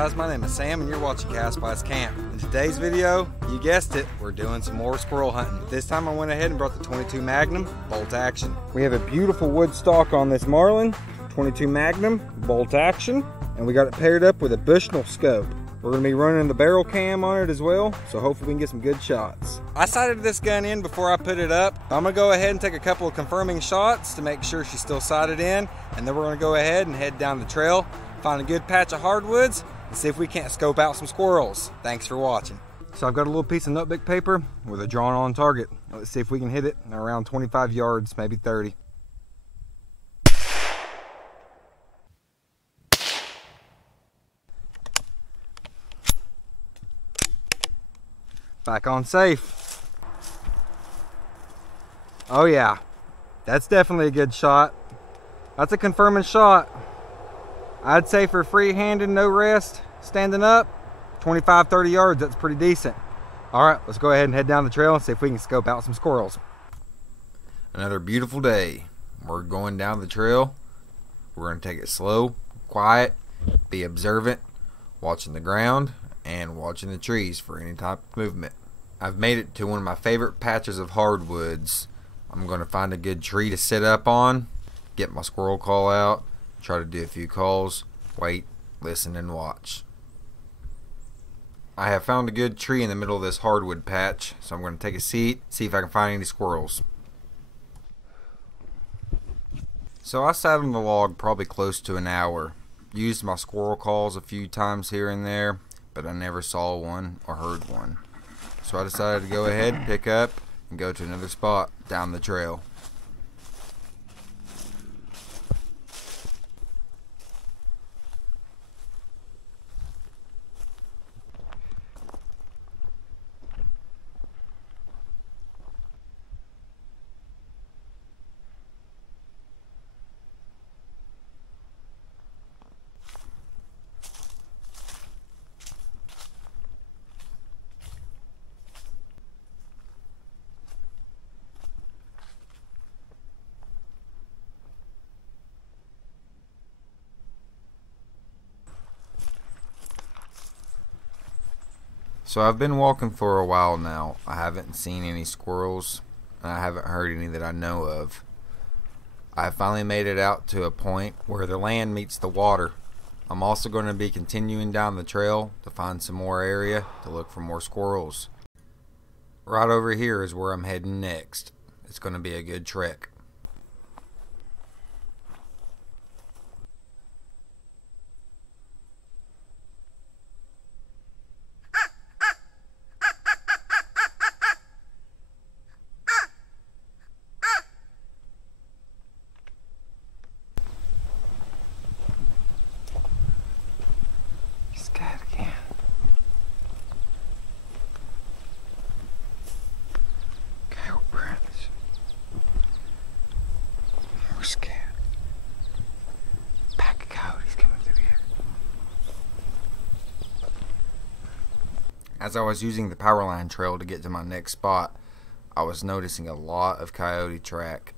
guys, my name is Sam and you're watching Cow Spice Camp. In today's video, you guessed it, we're doing some more squirrel hunting. This time I went ahead and brought the 22 Magnum bolt action. We have a beautiful wood stock on this Marlin, 22 Magnum bolt action, and we got it paired up with a Bushnell scope. We're going to be running the barrel cam on it as well, so hopefully we can get some good shots. I sighted this gun in before I put it up. I'm going to go ahead and take a couple of confirming shots to make sure she's still sighted in, and then we're going to go ahead and head down the trail, find a good patch of hardwoods, and see if we can't scope out some squirrels. Thanks for watching. So I've got a little piece of notebook paper with a drawn on target. Let's see if we can hit it around 25 yards, maybe 30. Back on safe. Oh yeah, that's definitely a good shot. That's a confirming shot. I'd say for free-handed, no rest, standing up, 25-30 yards, that's pretty decent. All right, let's go ahead and head down the trail and see if we can scope out some squirrels. Another beautiful day. We're going down the trail. We're gonna take it slow, quiet, be observant, watching the ground and watching the trees for any type of movement. I've made it to one of my favorite patches of hardwoods. I'm going to find a good tree to sit up on, get my squirrel call out, try to do a few calls, wait, listen, and watch. I have found a good tree in the middle of this hardwood patch, so I'm going to take a seat, see if I can find any squirrels. So I sat on the log probably close to an hour, used my squirrel calls a few times here and there, but I never saw one or heard one. So I decided to go ahead, pick up, and go to another spot down the trail. So I've been walking for a while now. I haven't seen any squirrels, and I haven't heard any that I know of. I finally made it out to a point where the land meets the water. I'm also going to be continuing down the trail to find some more area to look for more squirrels. Right over here is where I'm heading next. It's going to be a good trek. As I was using the power line trail to get to my next spot, I was noticing a lot of coyote track.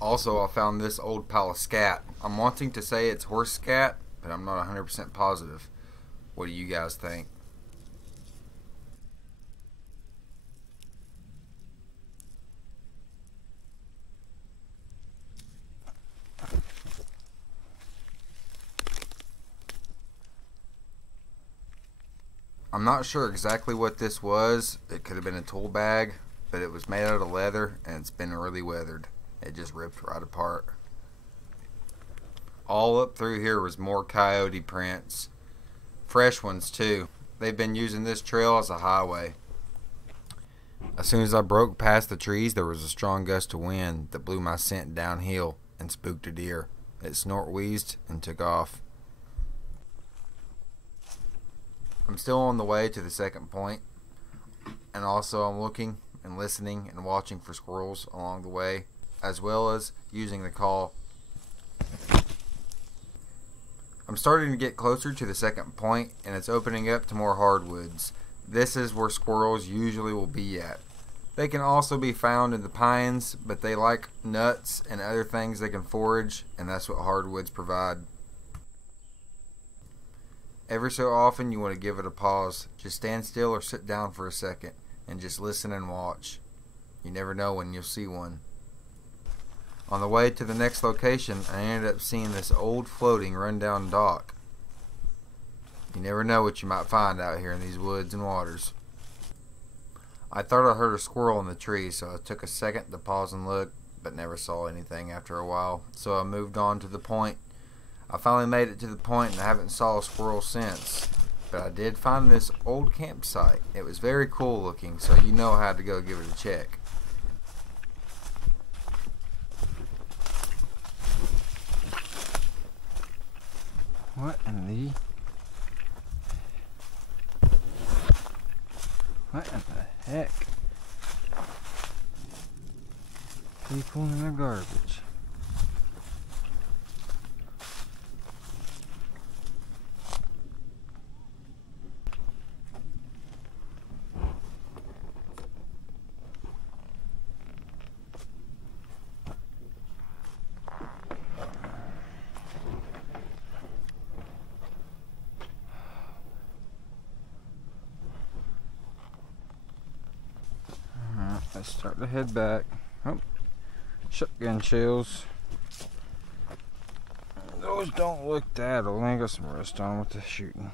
Also, I found this old pile of scat. I'm wanting to say it's horse scat, but I'm not 100% positive. What do you guys think? I'm not sure exactly what this was. It could have been a tool bag, but it was made out of leather and it's been really weathered. It just ripped right apart. All up through here was more coyote prints. Fresh ones too. They've been using this trail as a highway. As soon as I broke past the trees, there was a strong gust of wind that blew my scent downhill and spooked a deer. It snort-wheezed and took off. I'm still on the way to the second point, and also I'm looking and listening and watching for squirrels along the way, as well as using the call. I'm starting to get closer to the second point, and it's opening up to more hardwoods. This is where squirrels usually will be at. They can also be found in the pines, but they like nuts and other things they can forage, and that's what hardwoods provide. Every so often you want to give it a pause. Just stand still or sit down for a second and just listen and watch. You never know when you'll see one. On the way to the next location, I ended up seeing this old floating rundown dock. You never know what you might find out here in these woods and waters. I thought I heard a squirrel in the tree, so I took a second to pause and look, but never saw anything after a while, so I moved on to the point. I finally made it to the point and I haven't saw a squirrel since, but I did find this old campsite. It was very cool looking, so you know how to go give it a check. What in the heck? People in their garbage. Let's start to head back. Oh, shotgun shells. Those don't look that old. I got some rust on with the shooting.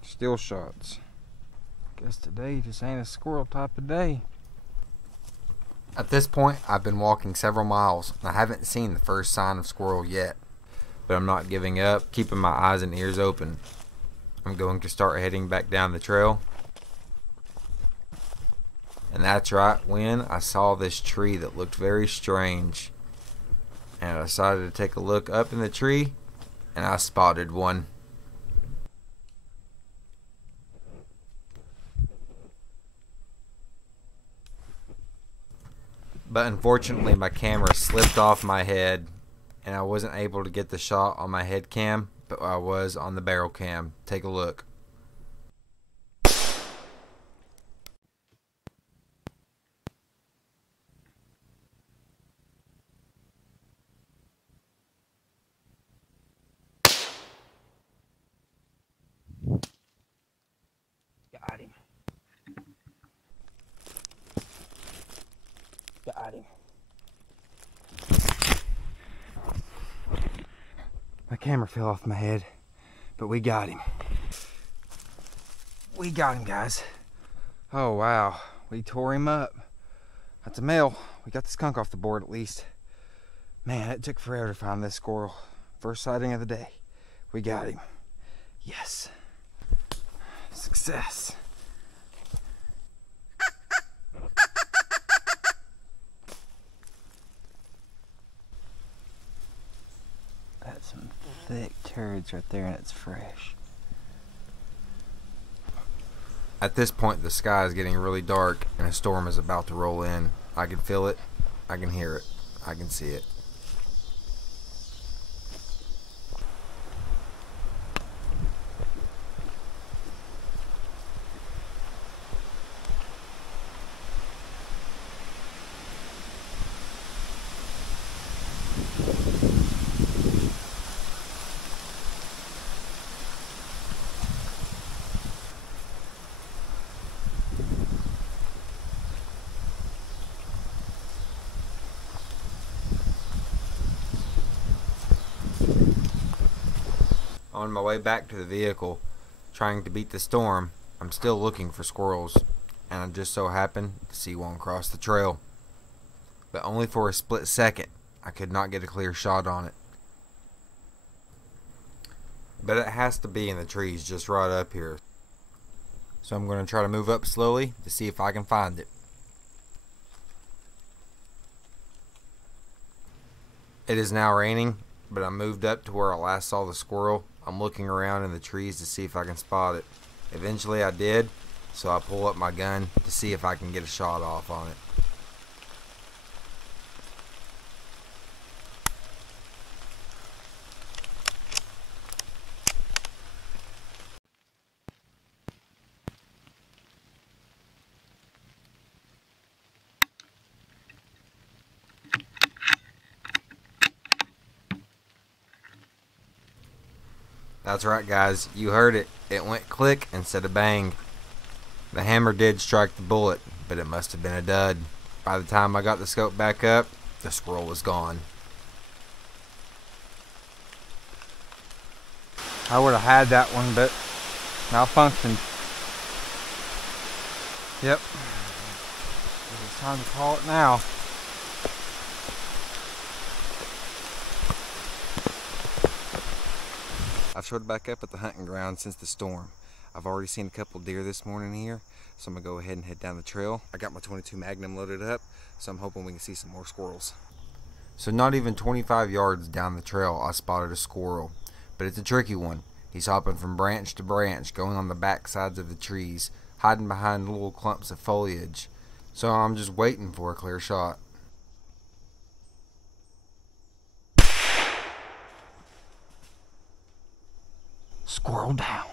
Still shots. Guess today just ain't a squirrel type of day. At this point, I've been walking several miles and I haven't seen the first sign of squirrel yet. But I'm not giving up, keeping my eyes and ears open. I'm going to start heading back down the trail. And that's right when I saw this tree that looked very strange. And I decided to take a look up in the tree, and I spotted one. But unfortunately my camera slipped off my head, and I wasn't able to get the shot on my head cam, but I was on the barrel cam. Take a look. Got him. Got him. My camera fell off my head, but we got him. We got him, guys. Oh, wow. We tore him up. That's a male. We got the skunk off the board at least. Man, it took forever to find this squirrel. First sighting of the day. We got him. Yes. Success. That's some thick turds right there, and it's fresh. At this point, the sky is getting really dark and a storm is about to roll in. I can feel it, I can hear it, I can see it. On my way back to the vehicle, trying to beat the storm, I'm still looking for squirrels, and I just so happened to see one cross the trail. But only for a split second. I could not get a clear shot on it. But it has to be in the trees just right up here. So I'm going to try to move up slowly to see if I can find it. It is now raining, but I moved up to where I last saw the squirrel. I'm looking around in the trees to see if I can spot it. Eventually I did, so I pull up my gun to see if I can get a shot off on it. That's right, guys. You heard it. It went click instead of bang. The hammer did strike the bullet, but it must have been a dud. By the time I got the scope back up, the squirrel was gone. I would have had that one, but malfunctioned. Yep. It's time to call it now. I've showed back up at the hunting ground since the storm. I've already seen a couple deer this morning here, so I'm gonna go ahead and head down the trail. I got my 22 Magnum loaded up, so I'm hoping we can see some more squirrels. So not even 25 yards down the trail, I spotted a squirrel, but it's a tricky one. He's hopping from branch to branch, going on the back sides of the trees, hiding behind little clumps of foliage. So I'm just waiting for a clear shot. Squirrel down.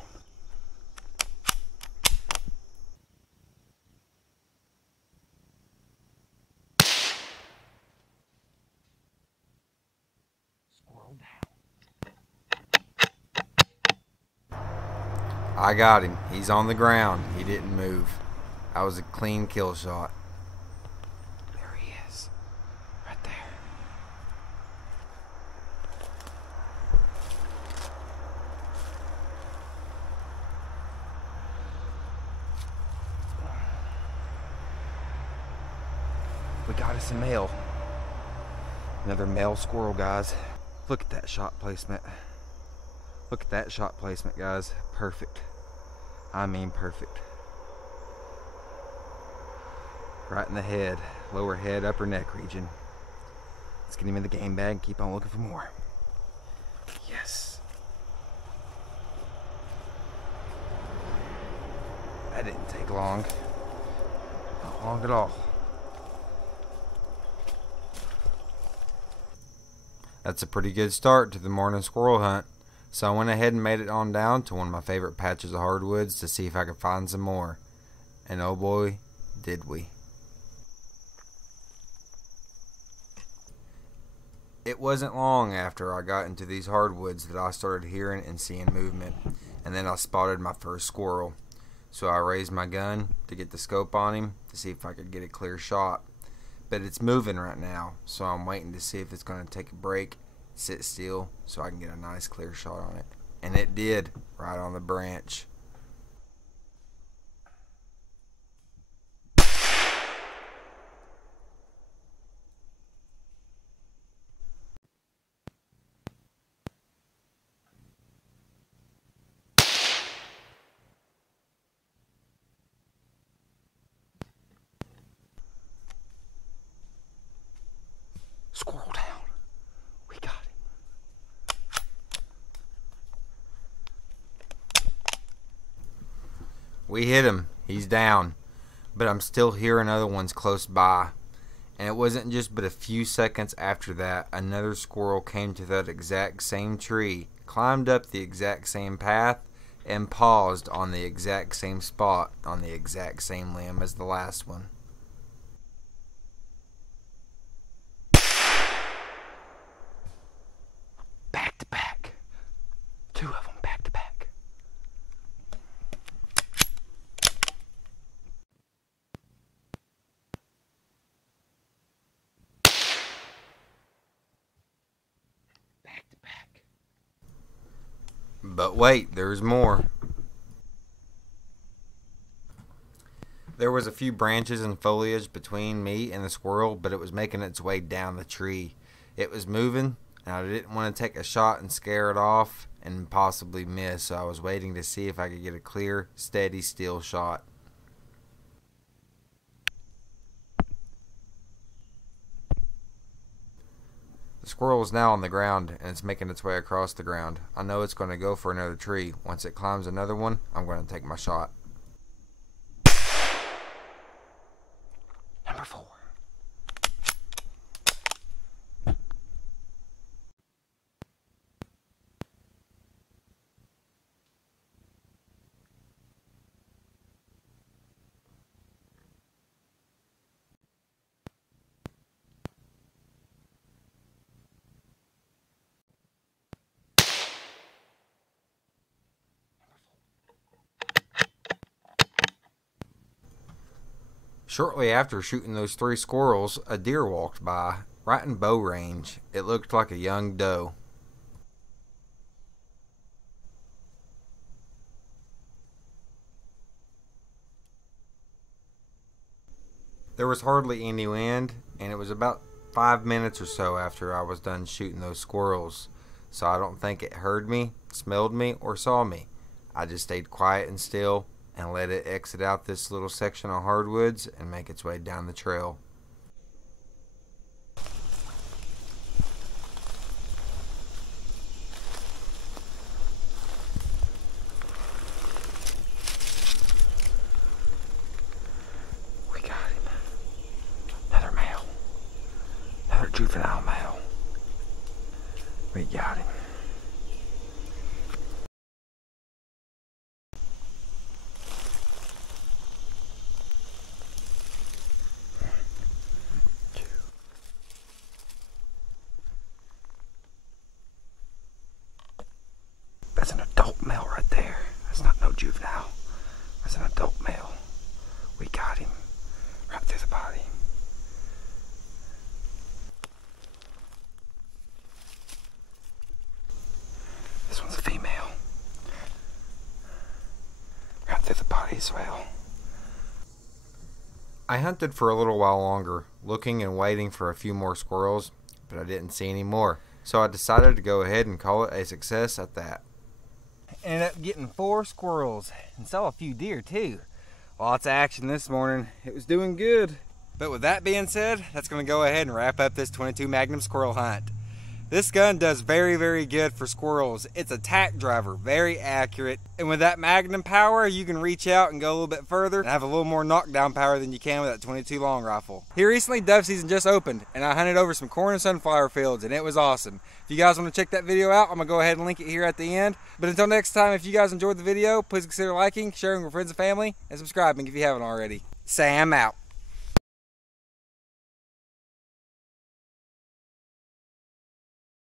Squirrel down. I got him. He's on the ground. He didn't move. That was a clean kill shot. There he is. Right there. We got us a male. Another male squirrel, guys. Look at that shot placement. Look at that shot placement, guys. Perfect. I mean perfect. Right in the head, lower head, upper neck region. Let's get him in the game bag and keep on looking for more. Yes. That didn't take long. Not long at all. That's a pretty good start to the morning squirrel hunt. So I went ahead and made it on down to one of my favorite patches of hardwoods to see if I could find some more. And oh boy, did we. It wasn't long after I got into these hardwoods that I started hearing and seeing movement, and then I spotted my first squirrel. So I raised my gun to get the scope on him to see if I could get a clear shot. But it's moving right now, so I'm waiting to see if it's going to take a break, sit still, so I can get a nice clear shot on it. And it did, right on the branch. Squirrel down. We got him. We hit him. He's down. But I'm still hearing other ones close by. And it wasn't just but a few seconds after that, another squirrel came to that exact same tree, climbed up the exact same path, and paused on the exact same spot on the exact same limb as the last one. Back to back. Two of them back to back. Back to back. But wait, there's more. There was a few branches and foliage between me and the squirrel, but it was making its way down the tree. It was moving, and I didn't want to take a shot and scare it off and possibly miss, so I was waiting to see if I could get a clear, steady, still shot. The squirrel is now on the ground, and it's making its way across the ground. I know it's going to go for another tree. Once it climbs another one, I'm going to take my shot. Number 4. Shortly after shooting those 3 squirrels, a deer walked by, right in bow range. It looked like a young doe. There was hardly any wind, and it was about 5 minutes or so after I was done shooting those squirrels, so I don't think it heard me, smelled me, or saw me. I just stayed quiet and still and let it exit out this little section of hardwoods and make its way down the trail. We got him. Another male. Another juvenile male. We got him. That's an adult male right there. That's not no juvenile. That's an adult male. We got him right through the body. This one's a female. Right through the body as well. I hunted for a little while longer, looking and waiting for a few more squirrels, but I didn't see any more. So I decided to go ahead and call it a success at that. Ended up getting 4 squirrels and saw a few deer too. Lots of action this morning. It was doing good. But with that being said, that's going to go ahead and wrap up this 22 Magnum squirrel hunt. This gun does very, very good for squirrels. It's a tack driver, very accurate. And with that Magnum power, you can reach out and go a little bit further and have a little more knockdown power than you can with that 22 long rifle. Here recently, dove season just opened, and I hunted over some corn and sunflower fields, and it was awesome. If you guys want to check that video out, I'm going to go ahead and link it here at the end. But until next time, if you guys enjoyed the video, please consider liking, sharing with friends and family, and subscribing if you haven't already. Sam out.